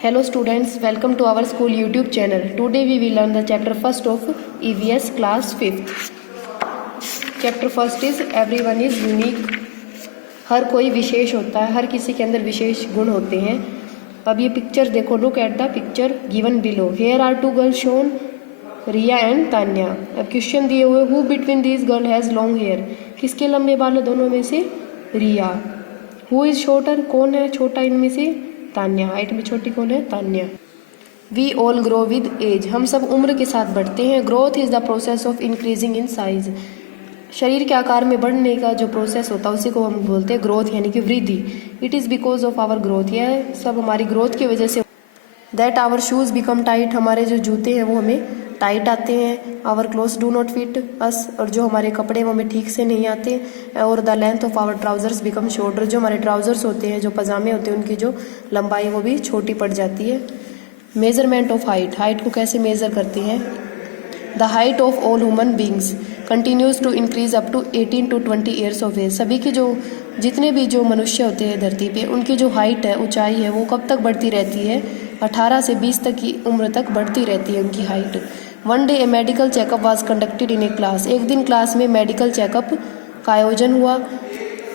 Hello students, welcome to our school YouTube channel. Today we will learn the chapter first of EVS class 5th. Chapter first is everyone is unique. हर कोई विशेष होता है, हर किसी के अंदर विशेष गुण होते हैं. अब ये पिक्चर देखो, look at the picture given below. Here are two girls shown, Riya and Tanya. अब क्वेश्चन दिए हुए, who between these girl has long hair. किसके लंबे बाल है दोनों में से? रिया. हु इज शॉर्टर, कौन है छोटा इनमें से? तान्या. हाइट में छोटी कौन है? Tanya. We all grow with age. हम सब उम्र के साथ बढ़ते हैं. Growth is the process of increasing in size. शरीर के आकार में बढ़ने का जो प्रोसेस होता है उसी को हम बोलते हैं ग्रोथ, यानी कि वृद्धि. It is because of our growth. यह सब हमारी ग्रोथ की वजह से. That our shoes become tight. हमारे जो जूते हैं वो हमें टाइट आते हैं. Our clothes do not fit us. और जो हमारे कपड़े वो हमें ठीक से नहीं आते. और the length of our trousers become shorter. जो हमारे ट्राउजर्स होते हैं, जो पजामे होते हैं, उनकी जो लंबाई वो भी छोटी पड़ जाती है. Measurement of height. हाइट को कैसे मेज़र करते हैं? The height of all human beings continues to increase up to 18 to 20 years of age. सभी की जो जितने भी जो मनुष्य होते हैं धरती पे, उनकी जो हाइट है, ऊंचाई है, वो कब तक बढ़ती रहती है? 18 से 20 तक की उम्र तक बढ़ती रहती है उनकी height. One day a medical checkup was conducted in a class. एक दिन क्लास में मेडिकल चेकअप का आयोजन हुआ.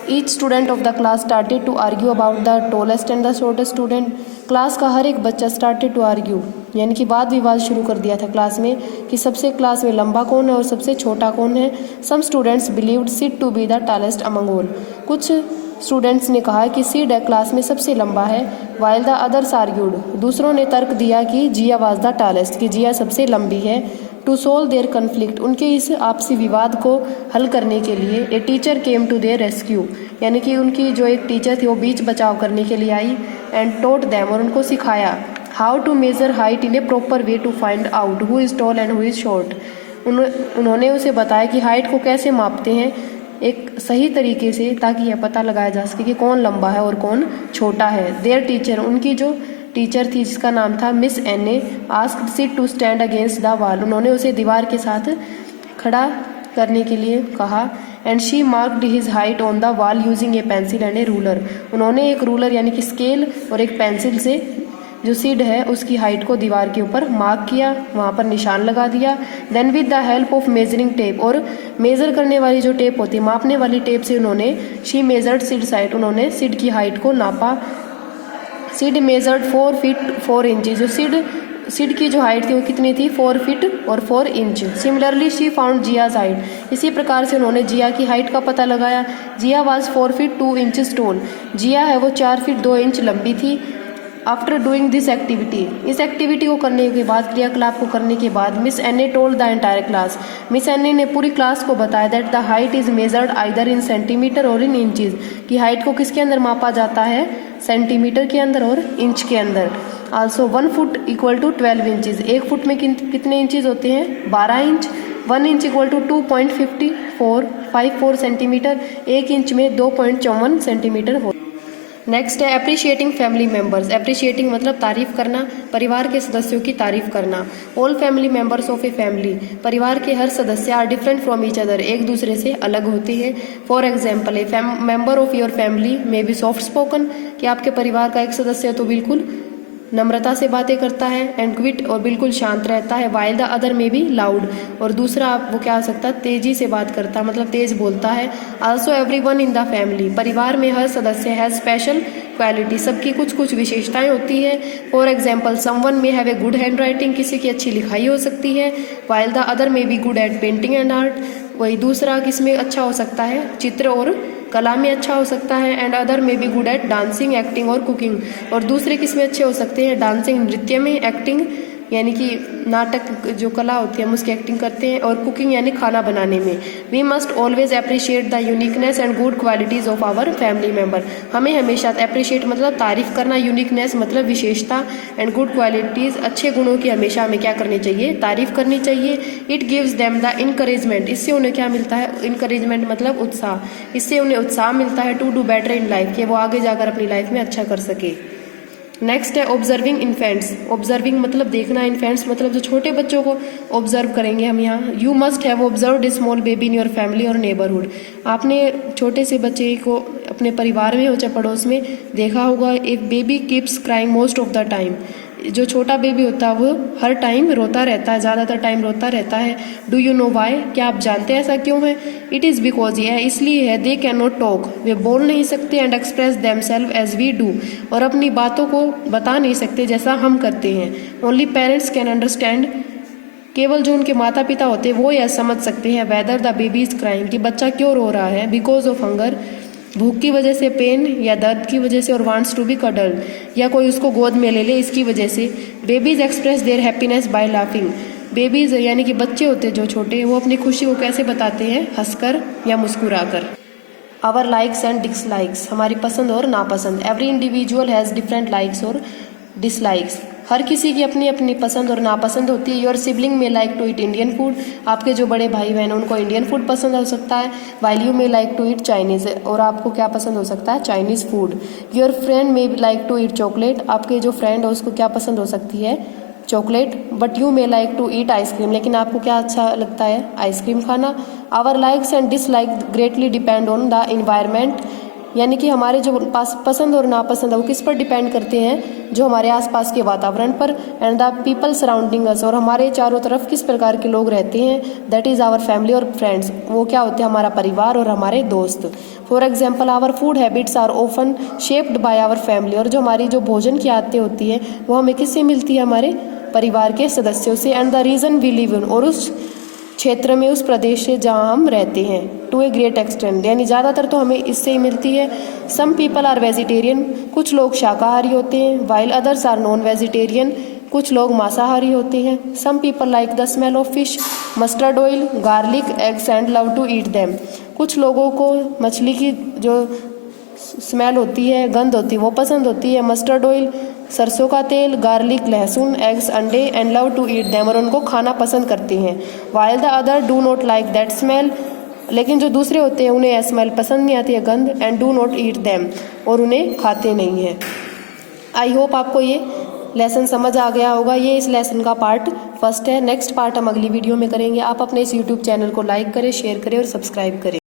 Each student of the class started to argue about the tallest and the shortest student. Class का हर एक बच्चा स्टार्टेड टू आर्ग्यू, यानी कि वाद विवाद शुरू कर दिया था क्लास में कि सबसे क्लास में लंबा कौन है और सबसे छोटा कौन है. Some students believed Sid to be the tallest among all. कुछ स्टूडेंट्स ने कहा कि सिड क्लास में सबसे लंबा है. While the others argued. दूसरों ने तर्क दिया कि जिया वाज द टॉलेस्ट, कि जिया सबसे लंबी है. To solve their conflict. उनके इस आपसी विवाद को हल करने के लिए a teacher came to their rescue, यानी कि उनकी जो एक टीचर थी वो बीच बचाव करने के लिए आई. And tote them. और उनको सिखाया how to measure height in a proper way to find out who is tall and who is short. उन्होंने उसे बताया कि हाइट को कैसे मापते हैं एक सही तरीके से, ताकि यह पता लगाया जा सके कि कौन लंबा है और कौन छोटा है. Their teacher. उनकी जो टीचर थी जिसका नाम था Miss Ann, asked Sid to stand against the wall. उन्होंने उसे दीवार के साथ खड़ा करने के लिए कहा. And she marked his height on the wall using A pencil and A ruler. उन्होंने एक रूलर यानी कि स्केल और एक पेंसिल से जो सिड है उसकी हाइट को दीवार के ऊपर मार्क किया, वहाँ पर निशान लगा दिया. Then with the help of measuring tape. और मेज़र करने वाली जो टेप होती है, मापने वाली टेप से उन्होंने शी मेजर्ड सिड हाइट. उन्होंने सिड की हाइट को नापा. Sid measured 4 feet 4 inches. जो सिड की जो हाइट थी वो कितनी थी? 4 फीट और 4 inch. Similarly she found जियाज height. इसी प्रकार से उन्होंने जिया की हाइट का पता लगाया. जिया वाज 4 फीट 2 इंचेस टॉल. जिया है वो 4 फीट 2 इंच लंबी थी. After doing this activity. इस एक्टिविटी को करने के बाद, क्रियाकलाप को करने के बाद, miss N told the entire class. Miss N ने पूरी क्लास को बताया that the height is measured either in centimetre और इन इंचेस. कि हाइट को किसके अंदर मापा जाता है? सेंटीमीटर के अंदर और इंच के अंदर. Also 1 foot equal to 12 inches. 1 foot में कितने इंचेस होते हैं? 12 inch. 1 inch equal to 2.54 centimetre. 1 inch में 2.54 सेंटीमीटर हो. नेक्स्ट है अप्रिशिएटिंग फैमिली मेम्बर्स. अप्रिशिएटिंग मतलब तारीफ करना, परिवार के सदस्यों की तारीफ करना. All family members of a family. परिवार के हर सदस्य are different from each other. एक दूसरे से अलग होते हैं. For example a member of your family may be soft spoken. कि आपके परिवार का एक सदस्य तो बिल्कुल नम्रता से बातें करता है. And quit. और बिल्कुल शांत रहता है. वाइल द अदर में भी लाउड. और दूसरा वो क्या हो सकता है? तेजी से बात करता है, मतलब तेज बोलता है. Also everyone in the family. परिवार में हर सदस्य हैज स्पेशल क्वालिटी. सबकी कुछ कुछ विशेषताएं होती है. फॉर एग्जाम्पल समवन में have a good hand writing. किसी की अच्छी लिखाई हो सकती है. वाइल द अदर में be good at painting and art. वही दूसरा किस में अच्छा हो सकता है? चित्र और कला में अच्छा हो सकता है. एंड अदर में be good at dancing, acting और कुकिंग. और दूसरे किस में अच्छे हो सकते हैं? डांसिंग, नृत्य में. एक्टिंग यानी कि नाटक जो कला होती है हम उसकी एक्टिंग करते हैं. और कुकिंग यानी खाना बनाने में. We must always appreciate the uniqueness and good qualities of our family member. हमें हमेशा अप्रिशिएट मतलब तारीफ करना, यूनिकनेस मतलब विशेषता, एंड गुड क्वालिटीज़ अच्छे गुणों की हमेशा हमें क्या करनी चाहिए? तारीफ करनी चाहिए. It gives them the encouragement. इससे उन्हें क्या मिलता है? इनकरेजमेंट मतलब उत्साह. इससे उन्हें उत्साह मिलता है to do better in life, कि वो आगे जाकर अपनी लाइफ में अच्छा कर सके. नेक्स्ट है ऑब्जर्विंग इन्फेंट्स. ऑब्जर्विंग मतलब देखना, इन्फेंट्स मतलब जो छोटे बच्चों को ऑब्जर्व करेंगे हम यहाँ. You must have observed A small baby in your family और नेबरहुड. आपने छोटे से बच्चे को अपने परिवार में हो चाहे पड़ोस में देखा होगा, if baby keeps crying most of the time, जो छोटा बेबी होता है वो हर टाइम रोता रहता है, ज़्यादातर टाइम रोता रहता है। डू यू नो वाई, क्या आप जानते हैं ऐसा क्यों है? इट इज़ बिकॉज, यह इसलिए है, दे कैन नॉट टॉक, वे बोल नहीं सकते, and express themselves as we do, और अपनी बातों को बता नहीं सकते जैसा हम करते हैं। ओनली पेरेंट्स कैन अंडरस्टैंड, केवल जो उनके माता पिता होते हैं वो यह समझ सकते हैं, whether the baby is crying, कि बच्चा क्यों रो रहा है, बिकॉज ऑफ हंगर, भूख की वजह से, पेन या दर्द की वजह से, और वांट्स टू बी कडल्ड, या कोई उसको गोद में ले ले इसकी वजह से। Babies express their happiness bye laughing, babies यानी कि बच्चे होते हैं जो छोटे, वो अपनी खुशी को कैसे बताते हैं, हंसकर या मुस्कुराकर। आवर लाइक्स एंड डिसलाइक्स, हमारी पसंद और नापसंद। Every individual has different likes और डिसलाइक्स, हर किसी की अपनी अपनी पसंद और नापसंद होती है। Your sibling may like to eat Indian food, आपके जो बड़े भाई बहन हैं उनको इंडियन फूड पसंद हो सकता है। वाइल यू में लाइक टू ईट चाइनीज़, और आपको क्या पसंद हो सकता है, चाइनीज़ फूड। योर फ्रेंड में लाइक टू ईट चॉकलेट, आपके जो फ्रेंड है उसको क्या पसंद हो सकती है, chocolate. But you may like to eat ice cream, लेकिन आपको क्या अच्छा लगता है, आइसक्रीम खाना। Our likes and dislike greatly depend on the environment, यानी कि हमारे जो पसंद और नापसंद है वो किस पर डिपेंड करते हैं, जो हमारे आसपास के वातावरण पर। एंड द पीपल सराउंडिंग अस, और हमारे चारों तरफ किस प्रकार के लोग रहते हैं, दैट इज़ आवर फैमिली और फ्रेंड्स, वो क्या होते हैं, हमारा परिवार और हमारे दोस्त। For example, our food habits are often shaped by our family, और जो हमारी जो भोजन की आदतें होती है वो हमें किससे मिलती है, हमारे परिवार के सदस्यों से। And the reason we live in, और उस क्षेत्र में, उस प्रदेश से जहाँ हम रहते हैं। टू ए ग्रेट एक्सटेंड, यानी ज़्यादातर तो हमें इससे ही मिलती है। सम पीपल आर वेजिटेरियन, कुछ लोग शाकाहारी होते हैं। While others are non vegetarian, कुछ लोग मांसाहारी होते हैं। Some people like the smell of fish, mustard oil, garlic, eggs and love to eat them, कुछ लोगों को मछली की जो स्मेल होती है, गंध होती है, वो पसंद होती है। मस्टर्ड ऑयल, सरसों का तेल, गार्लिक, लहसुन, एग्स, अंडे, and love to eat them, और उनको खाना पसंद करते हैं। While the other do not like that smell, लेकिन जो दूसरे होते हैं उन्हें यह स्मेल पसंद नहीं आती है, गंध, and do not eat them, और उन्हें खाते नहीं हैं। आई होप आपको ये लेसन समझ आ गया होगा। ये इस लेसन का पार्ट फर्स्ट है। नेक्स्ट पार्ट हम अगली वीडियो में करेंगे। आप अपने इस यूट्यूब चैनल को लाइक करें, शेयर करें और सब्सक्राइब करें।